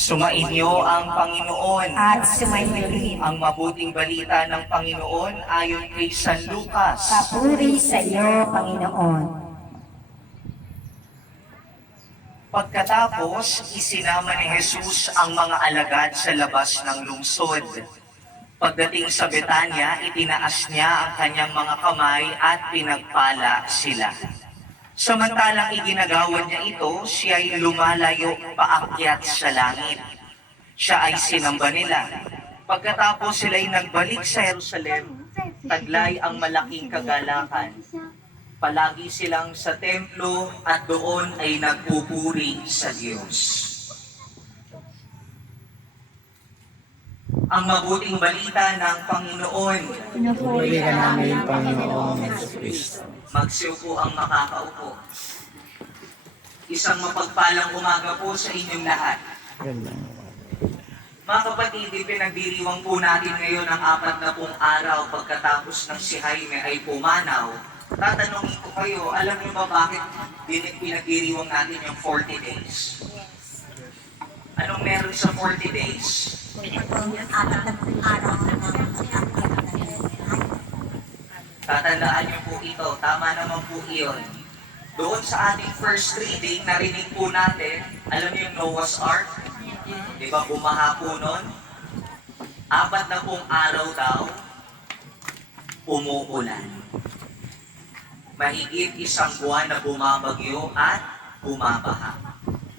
Sumainyo ang Panginoon. At sumainyo rin. Ang mabuting balita ng Panginoon ayon kay San Lucas. Papuri sa iyo, Panginoon. Pagkatapos, isinama ni Jesus ang mga alagad sa labas ng lungsod. Pagdating sa Betanya, itinaas niya ang kanyang mga kamay at pinagpala sila. Samantalang iginagawa niya ito, siya ay lumalayo paakyat sa langit. Siya ay sinamba nila. Pagkatapos sila ay nagbalik sa Jerusalem, taglay ang malaking kagalakan. Palagi silang sa templo at doon ay nagpupuri sa Diyos. Ang mabuting balita ng Panginoon. Pinupuri ka namin, Panginoon. Magsiupo ang makakaupo. Isang mapagpalang umaga po sa inyong lahat. Mga kapatid, pinagdiriwang po natin ngayon ang 40 araw pagkatapos ng si Jaime ay pumanaw. Tatanungin ko kayo, alam niyo ba bakit pinagdiriwang natin yung 40 days? Anong meron sa 40 days? Tatandaan niyo po ito, tama naman po iyon. Doon sa ating first reading, narinig po natin, alam niyo yung Noah's Ark? Di ba bumaha po nun? 40 araw daw, umuulan. Mahigit 1 buwan na bumabagyo at bumabaha.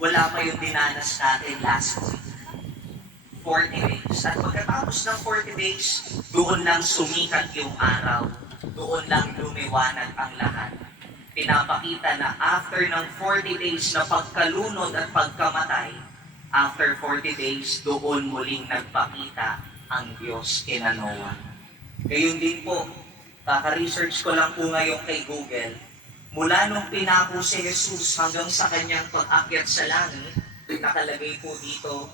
Wala pa yung dinanas natin last week. 40 days. At pagkatapos ng 40 days, doon lang sumikat yung araw. Doon lang lumiwanag ang lahat. Pinapakita na after ng 40 days na pagkalunod at pagkamatay, after 40 days, doon muling nagpakita ang Diyos kina Noah. Gayun din po, kaka-research ko lang po ngayon kay Google, mula nung pinako si Jesus hanggang sa kanyang pag-akyat sa langit, nakalagay po dito,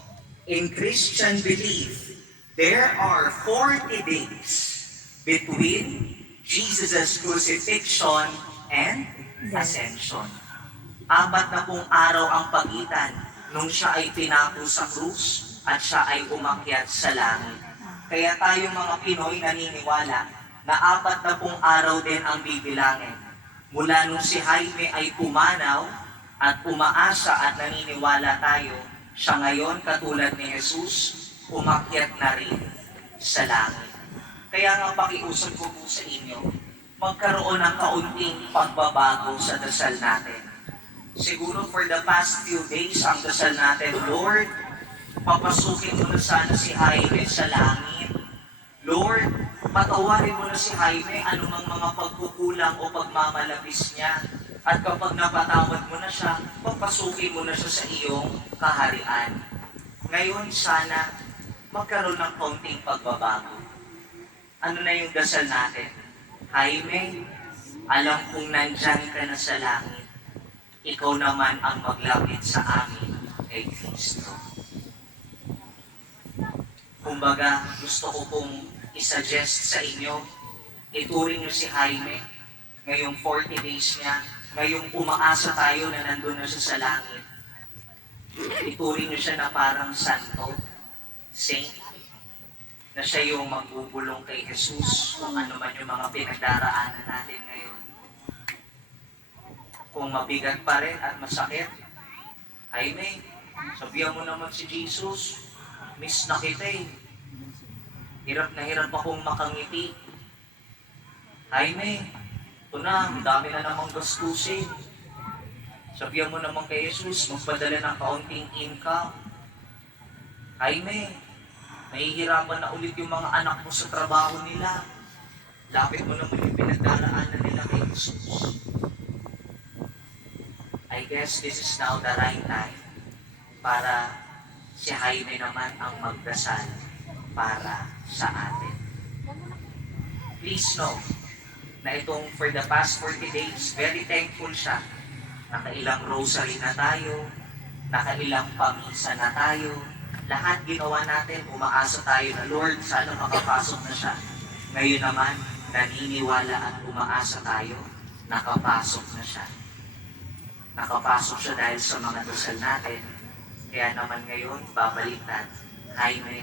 in Christian belief, there are 40 days between Jesus' crucifixion and ascension. 40 araw ang pagitan nung siya ay pinako sa krus at siya ay umakyat sa langit. Kaya tayong mga Pinoy naniniwala na 40 araw din ang bibilangin. Mula nung si Jaime ay pumanaw at umaasa at naniniwala tayo, siya ngayon katulad ni Jesus, umakyat na rin sa langit. Kaya nga pakiusap ko po sa inyo, magkaroon ng kaunting pagbabago sa dasal natin. Siguro for the past few days, ang dasal natin, Lord, papasukin mo na sana si Jaime sa langit. Lord, patawarin mo na si Jaime anumang mga pagkukulang o pagmamalabis niya. At kapag napatawad mo na siya, papasukin mo na siya sa iyong kaharian. Ngayon, sana magkaroon ng kaunting pagbabago. Ano na yung dasal natin? Jaime, alam kong nandyan ka na sa langit. Ikaw naman ang maglapit sa amin kay Kristo. Kumbaga, gusto ko pong isuggest sa inyo, ituring nyo si Jaime ngayong 40 days niya, ngayong umaasa tayo na nandun na siya sa langit. Ituring nyo siya na parang santo, saint, na siya yung magbubulong kay Jesus kung ano man yung mga pinagdaraanan natin ngayon. Kung mabigat pa rin at masakit, Jaime, sabihan mo naman si Jesus, miss na kita eh. Hirap na hirap akong makangiti. Jaime, ito na, ang dami na namang gastusin. Sabihan mo naman kay Jesus, magpadala ng kaunting income. Jaime, nahihirapan na ulit yung mga anak mo sa trabaho nila. Lapit mo naman yung pinagdaraanan nila kay Jesus. I guess this is now the right time para si Jaime naman ang magdasal para sa atin. Please know na itong for the past 40 days, very thankful siya. Nakailang rosary na tayo, nakailang pamisa na tayo, lahat ginawa natin, umaasa tayo na Lord, sana makapasok na siya. Ngayon naman, naniniwala at umaasa tayo, nakapasok na siya. Nakapasok siya dahil sa mga dasal natin, Kaya naman ngayon, babaliktad, Jaime,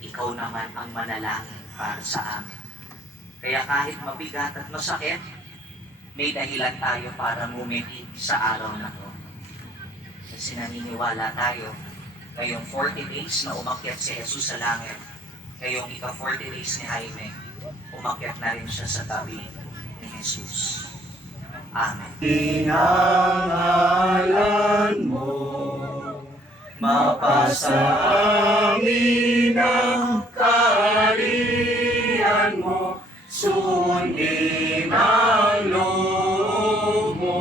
ikaw naman ang manalangin para sa amin. Kaya kahit mabigat at masakit, may dahilan tayo para ngumiti sa araw na to. Kasi naniniwala tayo, ngayong 40 days na umakyat si Jesus sa langit, ngayong ika-40 days ni Jaime, umakyat na rin siya sa tabi ni Jesus. Amen. Pinangalan mo, mapasa amin ang kaharian mo, sundin ang loob mo.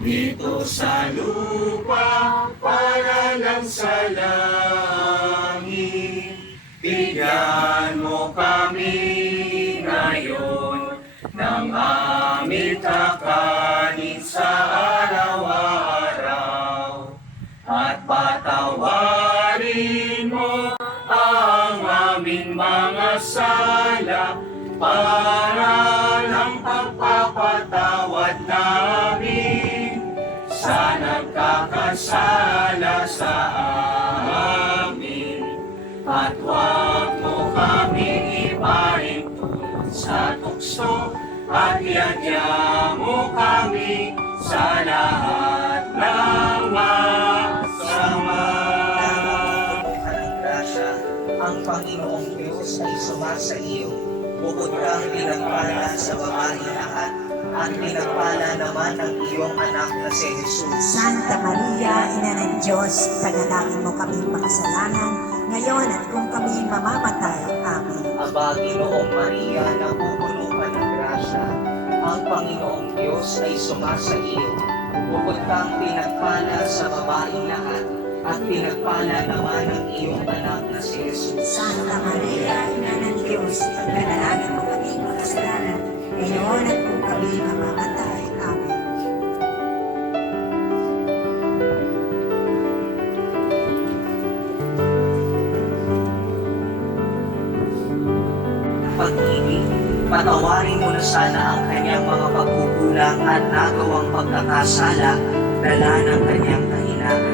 Dito sa lupa, para lang sa langit, bigyan mo kami ngayon ng aming kakanin sa araw-araw, at patawarin mo ang aming mga sala para ng pagpapatawad namin sa nagkakasala sa amin. At huwag mo kaming ipahintulot sa tukso, at iadya mo kami sa lahat ng masama. Puno ka ng grasya, ang Panginoong Diyos ay sumasa iyo. Bukod kang pinagpala sa babae lahat, at pinagpala naman ang iyong anak na si Jesus. Santa Maria, Ina ng Diyos, panalangin mo kami makasalanan, ngayon at kung kami mamamatay. Amen. Aba, Ginoong Maria, napupuno ka ng grasya, ang Panginoong Diyos ay sumasa iyo. Bukod kang pinagpala sa babaeng lahat, at pinagpala naman ang iyong anak na si Jesus. Santa Maria, Ina ng Diyos, panalangin mo kami makasalanan, ngayon at kung kami mamamatay. Amen. Pag-ibig, patawarin mo na sana ang kanyang mga pagkukulang at nagawang pagkakasala, dala ng kanyang kahinaan.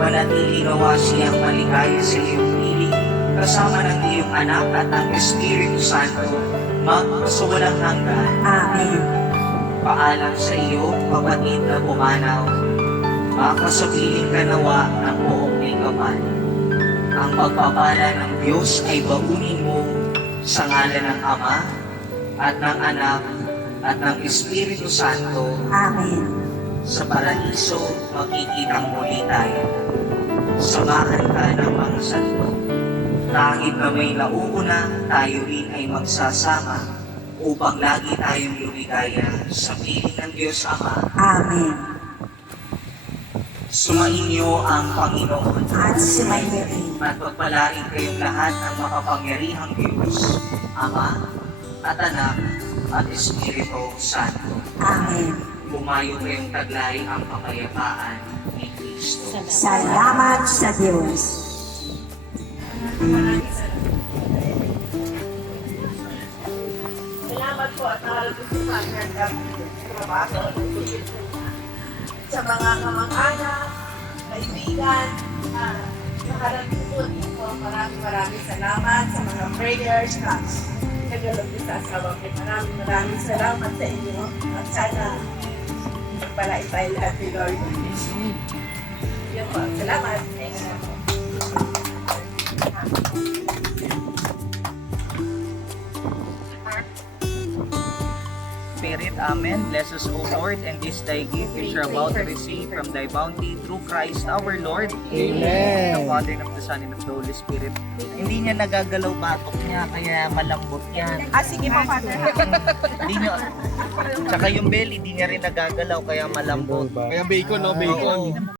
Manatili nawa siyang maligaya sa iyong piling, kasama ng iyong anak at ng Espiritu Santo, magpasuwalang hanggan. Amen. Paalam sa iyo, kapatid na pumanaw, makasabiling ka nawa ng buong may kapal. Ang pagpapala ng Diyos ay baunin mo sa ngalan ng Ama at ng Anak at ng Espiritu Santo. Amen. Sa paraiso, makikitang muli tayo. Samahan ka ng mga santo. Kahit na may nauuna, tayo rin ay magsasama upang lagi tayong lumigaya sa piling ng Diyos Ama. Amen. Sumainyo ang Panginoon At sumainyo rin. at pagpalain kayong lahat ng makapangyarihang Diyos, Ama at Anak at Espiritu Santo. Amen. Bumayo kayong taglay ang kapayapaan ni Kristo. Salamat sa Diyos. Salamat po at nakalutusan ng trabaho sa mga kamag-anak, kaibigan, nakalagpupot po. Maraming salamat sa mga prayers na nagalagpupot sa asawa ko. Maraming salamat sa inyo at sana magpalait tayo lahat ni Lord. Yun po, salamat. Thank you po. Spirit, Amen. Bless us, O Lord, and this thy gift which are about to receive from thy bounty through Christ our Lord. Amen. The Father, and of the Son, and of the Holy Spirit. Hindi niya nagagalaw batok niya, kaya malambot yan. Sige po, Father. Hindi niya, tsaka yung belly, hindi niya rin nagagalaw, kaya malambot. Kaya bacon, no? Bacon. Oo.